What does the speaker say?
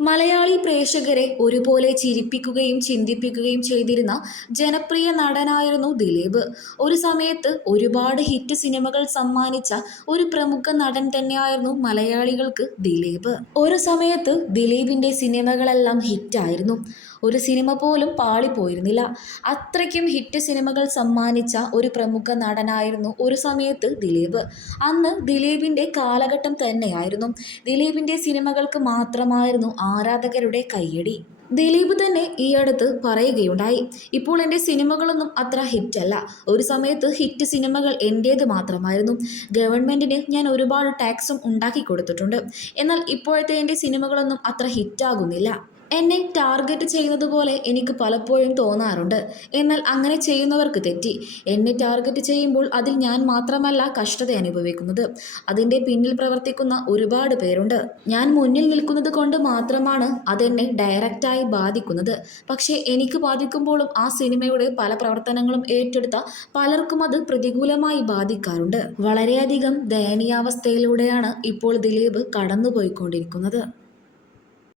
മലയാളി പ്രേക്ഷകരെ ഒരുപോലെ ചിരിപ്പിക്കുകയും ചിന്തിപ്പിക്കുകയും ചെയ്തിരുന്ന ജനപ്രിയ നടനായിരുന്നു ദിലീപ്. ഒരു സമയത്ത് ഒരുപാട് ഹിറ്റ് സിനിമകൾ സമ്മാനിച്ച ഒരു പ്രമുഖ നടൻ തന്നെയായിരുന്നു മലയാളികൾക്ക് ദിലീപ്. ഒരു സമയത്ത് ദിലീപിന്റെ സിനിമകളെല്ലാം ഹിറ്റായിരുന്നു. ഒരു സിനിമ പോലും പാളിപ്പോയിരുന്നില്ല. അത്രയ്ക്കും ഹിറ്റ് സിനിമകൾ സമ്മാനിച്ച ഒരു പ്രമുഖ നടനായിരുന്നു ഒരു സമയത്ത് ദിലീപ്. അന്ന് ദിലീപിന്റെ കാലഘട്ടം തന്നെയായിരുന്നു. ദിലീപിന്റെ സിനിമകൾക്ക് മാത്രമായിരുന്നു ആരാധകരുടെ കയ്യടി. ദിലീപ് തന്നെ ഈ അടുത്ത് പറയുകയുണ്ടായി. ഇപ്പോൾ എന്റെ സിനിമകളൊന്നും അത്ര ഹിറ്റല്ല. ഒരു സമയത്ത് ഹിറ്റ് സിനിമകൾ എന്റേത് മാത്രമായിരുന്നു. ഗവൺമെന്റിന് ഞാൻ ഒരുപാട് ടാക്സും ഉണ്ടാക്കി കൊടുത്തിട്ടുണ്ട്. എന്നാൽ ഇപ്പോഴത്തെ എന്റെ സിനിമകളൊന്നും അത്ര ഹിറ്റാകുന്നില്ല. എന്നെ ടാർഗറ്റ് ചെയ്യുന്നത് പോലെ എനിക്ക് പലപ്പോഴും തോന്നാറുണ്ട്. എന്നാൽ അങ്ങനെ ചെയ്യുന്നവർക്ക് തെറ്റി. എന്നെ ടാർഗറ്റ് ചെയ്യുമ്പോൾ അതിൽ ഞാൻ മാത്രമല്ല കഷ്ടത അനുഭവിക്കുന്നത്. അതിന്റെ പിന്നിൽ പ്രവർത്തിക്കുന്ന ഒരുപാട് പേരുണ്ട്. ഞാൻ മുന്നിൽ നിൽക്കുന്നത് കൊണ്ട് മാത്രമാണ് അതെന്നെ ഡയറക്റ്റായി ബാധിക്കുന്നത്. പക്ഷേ എനിക്ക് ബാധിക്കുമ്പോഴും ആ സിനിമയുടെ പല പ്രവർത്തനങ്ങളും ഏറ്റെടുത്ത പലർക്കും അത് പ്രതികൂലമായി ബാധിക്കാറുണ്ട്. വളരെയധികം ദയനീയാവസ്ഥയിലൂടെയാണ് ഇപ്പോൾ ദിലീപ് കടന്നുപോയിക്കൊണ്ടിരിക്കുന്നത്.